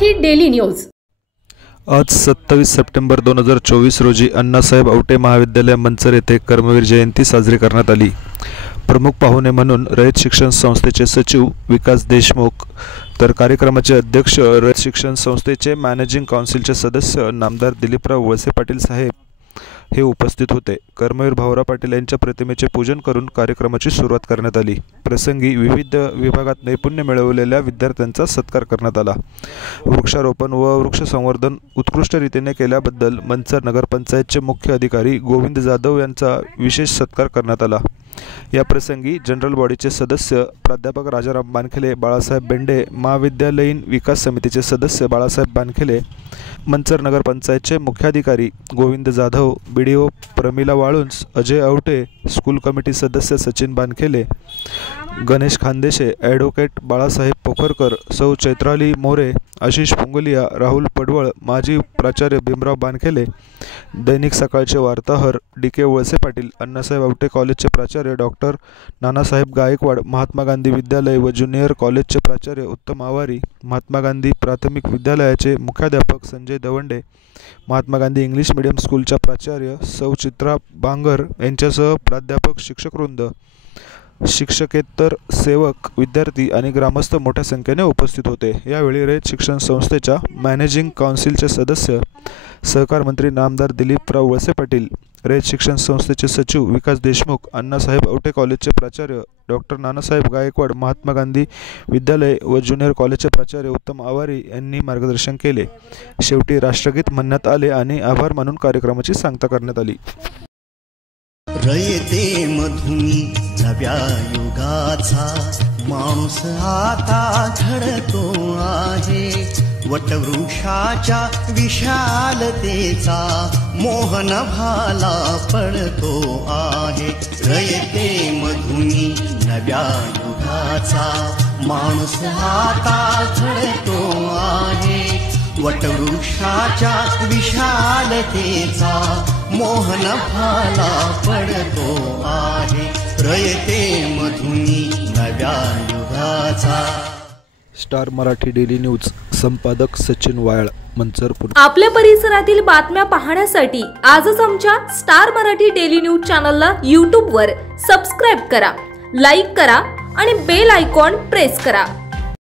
Marathi daily news. आज 27 September 2024 रोजी अण्णासाहेब आवटे महाविद्यालय मंचर येथे कर्मवीर जयंती साजरी करण्यात आली। प्रमुख पाहुणे म्हणून रयत शिक्षण संस्थेचे सचिव विकास देशमुख, तर कार्यक्रमाचे अध्यक्ष रयत शिक्षण संस्थेचे मॅनेजिंग काउन्सिलचे सदस्य नामदार दिलीपराव वळसे पाटील साहेब हे उपस्थित होते। कर्मवीर भाऊराव पाटील यांच्या प्रतिमेचे पूजन करून कार्यक्रमाची सुरुवात करण्यात आली। प्रसंगी विविध विभागात नैपुण्य मिळवलेल्या विद्यार्थ्यांचा सत्कार करण्यात आला। वृक्षारोपण व वृक्ष संवर्धन उत्कृष्ट रीतीने केल्याबद्दल मंचर नगरपंचायतचे मुख्य अधिकारी गोविंद जाधव यांचा विशेष सत्कार करण्यात आला। या प्रसंगी जनरल बॉडीचे सदस्य प्राध्यापक राजाराम बानखेले, बाळासाहेब बेंडे, महाविद्यालयीन विकास समितीचे सदस्य बाळासाहेब बानखेले, मंचर नगरपंचायतचे मुख्याधिकारी Govind Jadhav, BDO Pramila Walunj, Ajay Awate, school committee सदस्य सचिन बानखेले, गणेश खानदेशे, ॲडव्होकेट बाळासाहेब पोखरकर, सौ चैत्राली मोरे, आशिष पुंगलिया, राहुल पडवळ, माजी प्राचार्य भीमराव बानखेले, दैनिक सकाळचे वार्ताहर डी.के. वळसे पाटील, अण्णासाहेब आवटे कॉलेजचे प्राचार्य डॉक्टर नानासाहेब गायकवाड, महात्मा गांधी विद्यालय व ज्युनियर कॉलेजचे प्राचार्य उत्तम आवारी, महात्मा गांधी प्राथमिक विद्यालयाचे मुख्याध्यापक संजय दवंडे, महात्मा गांधी इंग्लिश मीडियम स्कूलच्या प्राचार्य सौ चित्रा बांगर यांच्यासह प्राध्यापक, शिक्षकवृंद, शिक्षकेतर सेवक, विद्यार्थी आणि ग्रामस्थ मोठ्या संख्येने उपस्थित होते। यावेळी रयत शिक्षण संस्थेच्या मॅनेजिंग काउन्सिलचे सदस्य सहकार मंत्री नामदार दिलीपराव वळसे पाटील, रयत शिक्षण संस्थेचे सचिव विकास देशमुख, अण्णासाहेब आवटे कॉलेजचे प्राचार्य डॉक्टर नानासाहेब गायकवाड, महात्मा गांधी विद्यालय व ज्युनियर कॉलेजचे प्राचार्य उत्तम आवारी यांनी मार्गदर्शन केले। शेवटी राष्ट्रगीत म्हणण्यात आले आणि आभार मानून कार्यक्रमाची सांगता करण्यात आली। रयते मधुनी नव्या युगाचा माणूस आता घडतो आहे, वटवृक्षाच्या विशालतेचा मोहन भाला पडतो आहे। रयते मधुनी नव्या युगाचा माणूस आता घडतो आहे, वटवृक्षाच्या विशालतेचा मोहन भाला पडतो आहे। रयते मधुनी नव्या युगाचा। स्टार मराठी डेली न्यूज संपादक सचिन वाळ, मंचर। आपल्या परिसरातील बातम्या पाहण्यासाठी आजच आमच्या स्टार मराठी डेली न्यूज चॅनलला YouTube वर सबस्क्राइब करा, लाईक करा आणि बेल आयकॉन प्रेस करा।